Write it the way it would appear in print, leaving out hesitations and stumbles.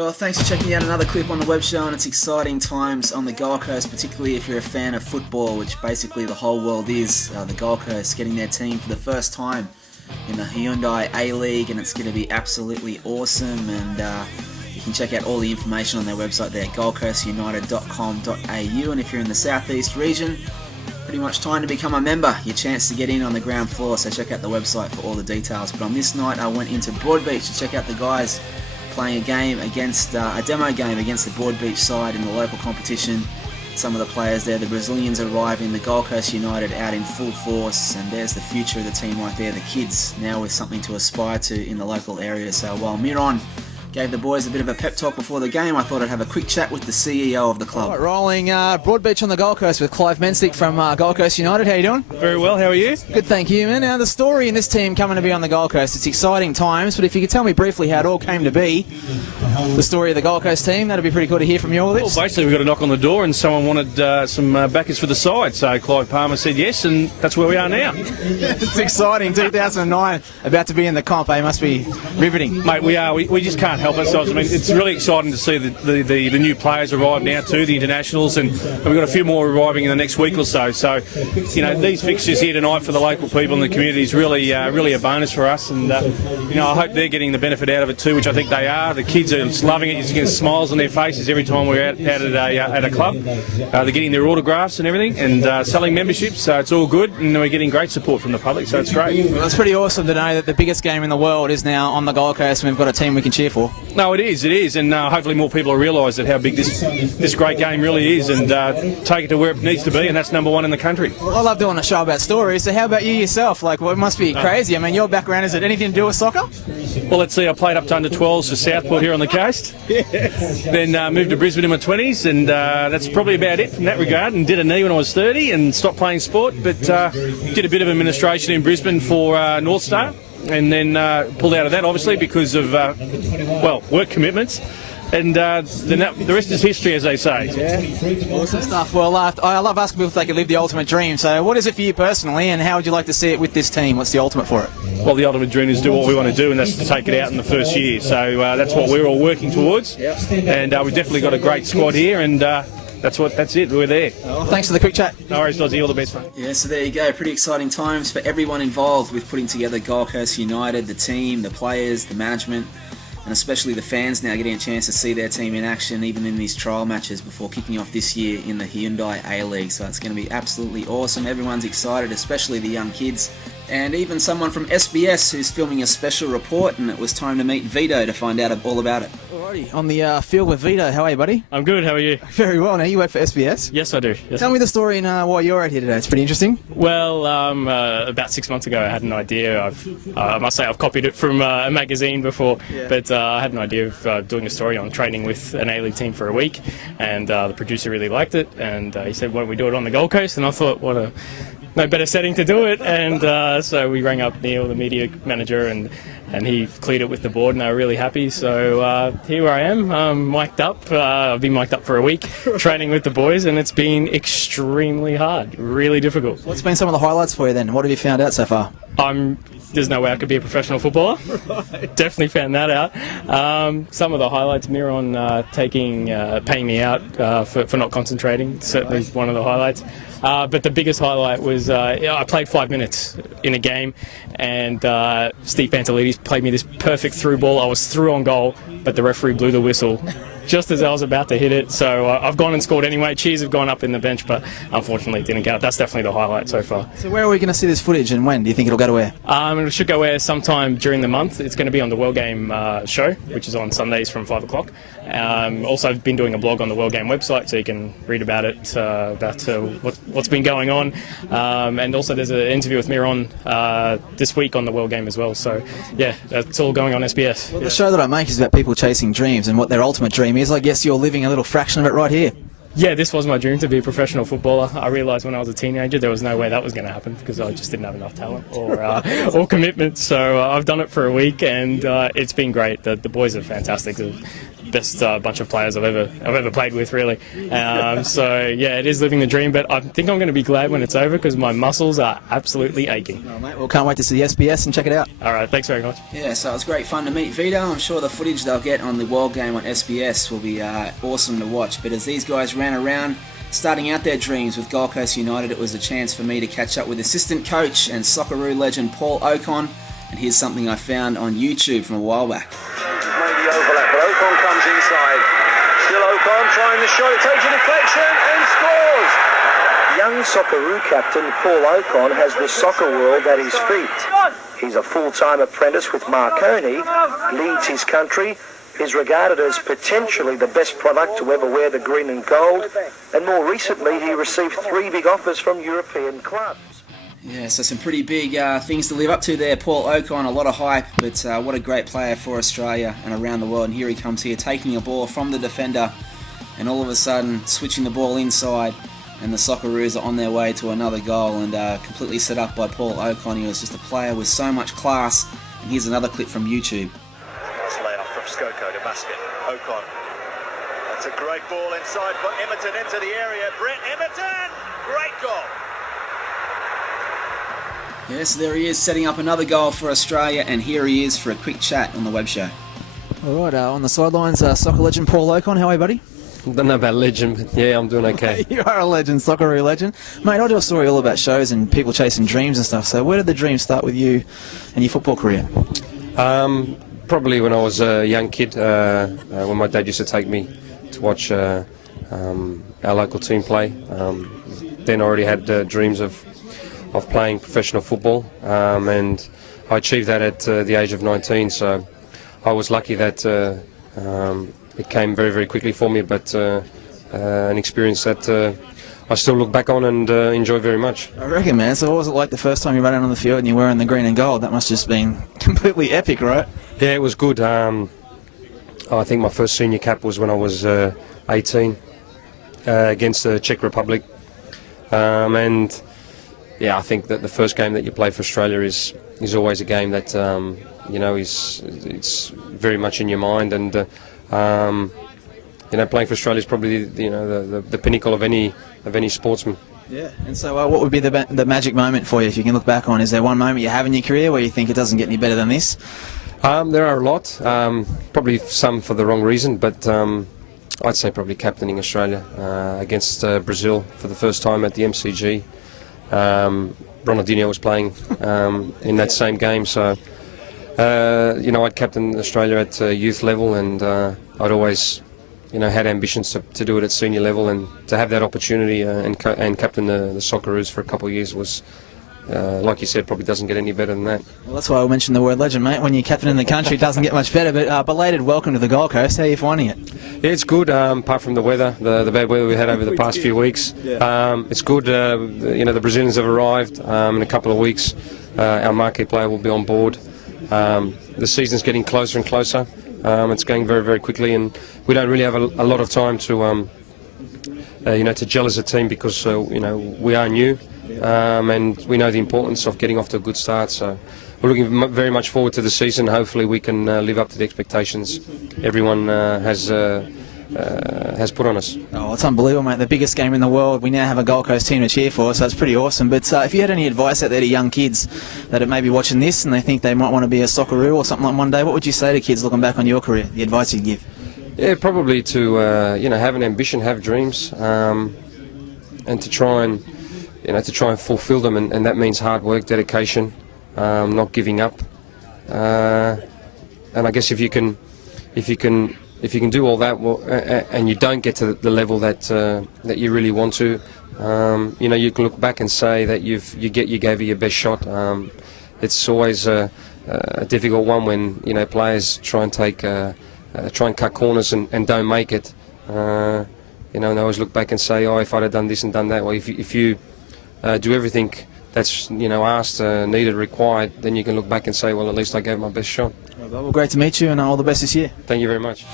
Well, thanks for checking out another clip on the web show, and it's exciting times on the Gold Coast, particularly if you're a fan of football, which basically the whole world is. The Gold Coast getting their team for the first time in the Hyundai A-League, and it's going to be absolutely awesome. And you can check out all the information on their website there, goldcoastunited.com.au. And if you're in the southeast region, pretty much time to become a member. Your chance to get in on the ground floor, so check out the website for all the details. But on this night, I went into Broadbeach to check out the guys playing a game against a demo game against the Broadbeach side in the local competition. Some of the players there, the Brazilians arriving, the Gold Coast United out in full force, and there's the future of the team right there, the kids now with something to aspire to in the local area. So while Miron gave the boys a bit of a pep talk before the game, I thought I'd have a quick chat with the CEO of the club. Right, rolling Broadbeach on the Gold Coast with Clive Menstick from Gold Coast United. How you doing? Very well, how are you? Good, thank you, man. Now, the story in this team coming to be on the Gold Coast, it's exciting times, but if you could tell me briefly how it all came to be, the story of the Gold Coast team, that'd be pretty cool to hear from you all this. Well, basically we got a knock on the door and someone wanted some backers for the side, so Clive Palmer said yes, and that's where we are now. It's exciting. 2009, about to be in the comp, eh? Must be riveting. Mate, we are. We just can't help ourselves. I mean, it's really exciting to see the new players arrive now too, the internationals, and we've got a few more arriving in the next week or so. So, you know, these fixtures here tonight for the local people in the community is really a bonus for us, and you know, I hope they're getting the benefit out of it too, which I think they are. The kids are loving it. You can see smiles on their faces every time we're out at a club. They're getting their autographs and everything, and selling memberships, so it's all good, and we're getting great support from the public, so it's great. Well, it's pretty awesome to know that the biggest game in the world is now on the Gold Coast, and we've got a team we can cheer for. No, it is, and hopefully more people will realise that how big this great game really is, and take it to where it needs to be, and that's number one in the country. Well, I love doing a show about stories, so how about you yourself? Like, well, it must be crazy. I mean, your background, is it anything to do with soccer? Well, let's see, I played up to under 12s for Southport here on the coast, then moved to Brisbane in my 20s, and that's probably about it from that regard, and did a knee when I was 30 and stopped playing sport, but did a bit of administration in Brisbane for North Star, and then pulled out of that obviously because of work commitments, and then the rest is history, as they say. Yeah. Awesome stuff. Well, I love asking people if they could live the ultimate dream. So what is it for you personally, and how would you like to see it with this team? What's the ultimate for it? Well, the ultimate dream is to do what we want to do, and that's to take it out in the first year. So that's what we're all working towards, and we've definitely got a great squad here, and that's it, we're there. Well, thanks for the quick chat. No worries, Dodgy, all the best, mate. Yeah, so there you go. Pretty exciting times for everyone involved with putting together Gold Coast United, the team, the players, the management, and especially the fans now getting a chance to see their team in action, even in these trial matches before kicking off this year in the Hyundai A-League. So it's going to be absolutely awesome. Everyone's excited, especially the young kids. And even someone from SBS who's filming a special report, and it was time to meet Vito to find out all about it. Alrighty, on the field with Vito. How are you, buddy? I'm good, how are you? Very well. Now, you work for SBS? Yes, I do. Yes. Tell me the story and why you're out here today. It's pretty interesting. Well, about 6 months ago I had an idea. I must say I've copied it from a magazine before, but I had an idea of doing a story on training with an A-League team for a week, and the producer really liked it, and he said, why don't we do it on the Gold Coast? And I thought, no better setting to do it, and so we rang up Neil, the media manager, and he cleared it with the board, and they were really happy. So here I am, mic'd up. I've been mic'd up for a week, training with the boys, and it's been extremely hard, really difficult. What's been some of the highlights for you then? What have you found out so far? There's no way I could be a professional footballer. Right. Definitely found that out. Some of the highlights, Miron paying me out for not concentrating, certainly one of the highlights. But the biggest highlight was I played 5 minutes in a game, and Steve Pantelides played me this perfect through ball. I was through on goal, but the referee blew the whistle just as I was about to hit it. So I've gone and scored anyway. Cheers have gone up in the bench, but unfortunately it didn't go. That's definitely the highlight so far. So where are we going to see this footage, and when? Do you think it'll go to air? It should go air sometime during the month. It's going to be on the World Game show, which is on Sundays from 5 o'clock. Also, I've been doing a blog on the World Game website, so you can read about it, about what's been going on. And also there's an interview with Miron this week on the World Game as well. So yeah, that's all going on SBS. Well, the show that I make is about people chasing dreams and what their ultimate dream is. I guess you're living a little fraction of it right here. Yeah, this was my dream, to be a professional footballer. I realised when I was a teenager there was no way that was going to happen because I just didn't have enough talent or commitment. So I've done it for a week, and it's been great. The boys are fantastic. best bunch of players I've ever played with, really. So yeah, it is living the dream. But I think I'm going to be glad when it's over because my muscles are absolutely aching. Oh, mate, well, can't wait to see the SBS and check it out. All right, thanks very much. Yeah, so it was great fun to meet Vito. I'm sure the footage they'll get on the World Game on SBS will be awesome to watch. But as these guys ran around, starting out their dreams with Gold Coast United, it was a chance for me to catch up with assistant coach and Socceroo legend Paul Ocon. And here's something I found on YouTube from a while back. Maybe overlap, but Ocon comes inside. Still Ocon trying the shot, it takes a deflection and scores! Young Socceroo captain Paul Ocon has the soccer world at his feet. He's a full-time apprentice with Marconi, leads his country, is regarded as potentially the best product to ever wear the green and gold, and more recently he received 3 big offers from European clubs. Yeah, so some pretty big things to live up to there. Paul Ocon, a lot of hype, but what a great player for Australia and around the world. And here he comes here, taking a ball from the defender, and all of a sudden switching the ball inside, and the Socceroos are on their way to another goal, and completely set up by Paul Ocon. He was just a player with so much class. And here's another clip from YouTube. Nice layoff from Skoko to basket. Ocon. That's a great ball inside for Emerton into the area. Brett Emerton, great goal. Yes, there he is, setting up another goal for Australia, and here he is for a quick chat on the web show. All right, on the sidelines, soccer legend Paul Ocon. How are you, buddy? Don't know about legend, but yeah, I'm doing okay. You are a legend, Socceroo legend. Mate, I do a story all about shows and people chasing dreams and stuff, so where did the dream start with you and your football career? Probably when I was a young kid, when my dad used to take me to watch our local team play. Then I already had dreams of playing professional football, and I achieved that at the age of 19, so I was lucky that it came very, very quickly for me, but an experience that I still look back on and enjoy very much. I reckon, man. So what was it like the first time you ran out on the field and you were wearing the green and gold? That must have just been completely epic, right? Yeah, it was good. I think my first senior cap was when I was 18 against the Czech Republic, and yeah, I think that the first game that you play for Australia is always a game that it's very much in your mind, and playing for Australia is probably the pinnacle of any sportsman. Yeah. And so, what would be the magic moment for you if you can look back on? Is there one moment you have in your career where you think it doesn't get any better than this? There are a lot. Probably some for the wrong reason, but I'd say probably captaining Australia against Brazil for the first time at the MCG. Ronaldinho was playing in that same game, so I'd captain Australia at youth level, and I'd always had ambitions to do it at senior level, and to have that opportunity and captain the Socceroos for a couple of years was, like you said, probably doesn't get any better than that. Well, that's why I mentioned the word legend, mate. When you're captain in the country, it doesn't get much better. But belated welcome to the Gold Coast. How are you finding it? Yeah, it's good. Apart from the weather, the bad weather we had over the past few weeks, it's good. The Brazilians have arrived in a couple of weeks. Our marquee player will be on board. The season's getting closer and closer. It's going very, very quickly, and we don't really have a lot of time to gel as a team because we are new. And we know the importance of getting off to a good start, so we're looking very much forward to the season. Hopefully we can live up to the expectations everyone has put on us. Oh, it's unbelievable, mate. The biggest game in the world. We now have a Gold Coast team to cheer for, so it's pretty awesome. But if you had any advice out there to young kids that are maybe watching this and they think they might want to be a Socceroo or something like one day, what would you say to kids looking back on your career, the advice you'd give? Yeah, probably to have an ambition, have dreams, and to try and fulfil them, and that means hard work, dedication, not giving up, and I guess if you can do all that, well, and you don't get to the level that you really want to, you can look back and say that you gave it your best shot. It's always a difficult one when players try and cut corners and don't make it. And they always look back and say, oh, if I'd have done this and done that. Well, if you do everything that's asked, needed, required, then you can look back and say, well, at least I gave my best shot. Well, great to meet you, and all the best this year. Thank you very much.